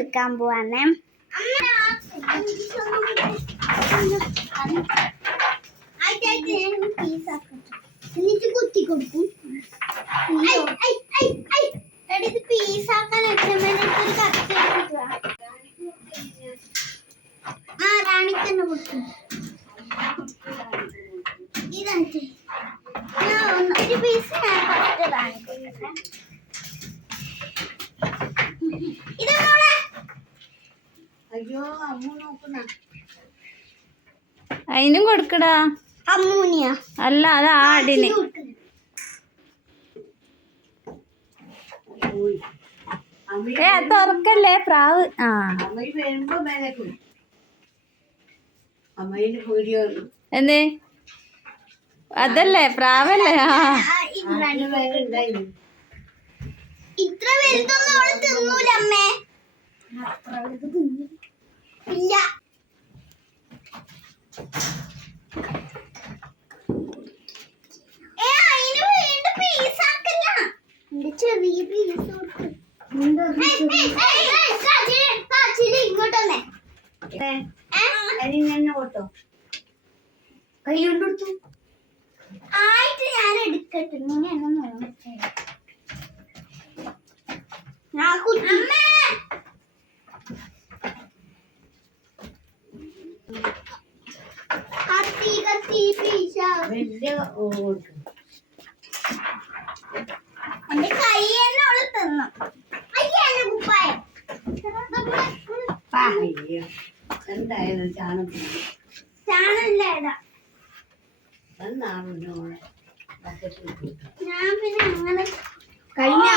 കൊടുക്കാൻ പോവാന്നേ. എന്നിട്ട് കുത്തി കൊടുക്കും. പീസാക്കാൻ റാണിക്ക് തന്നെ കൊടുക്കും. ഇതായിട്ട് ഒരു പീസ് ഞാൻ ഫസ്റ്റ് റാണിക്ക് ഇതാ. അയ്യോ അമ്മു നോക്കുന്ന അതിനും കൊടുക്കടാ. അമ്മൂനിയ അല്ല അത് ആടിന്. തുറക്കല്ലേ പ്രാവ്. ആ എന്തേ അതല്ലേ പ്രാവല്ലേ. ഇത്ര വലുതൊന്നും അവള് തിന്നൂല അമ്മേ. ഇല്ല ചെറിയ പീസ് ഇങ്ങോട്ടൊന്നേ കൊടുത്തോ കൈ കൊണ്ടെടുത്തു ആയിട്ട് ഞാൻ എടുക്കട്ടെ. കത്തി കത്തി പീശ എന്റെ കൈ തന്നെ അവള് തിന്നു. അയ്യാണ് കുപ്പായം. എന്തായാലും ചാണല്ല ഇടാ. ഞാൻ പിന്നെ അങ്ങനെ കഴിഞ്ഞ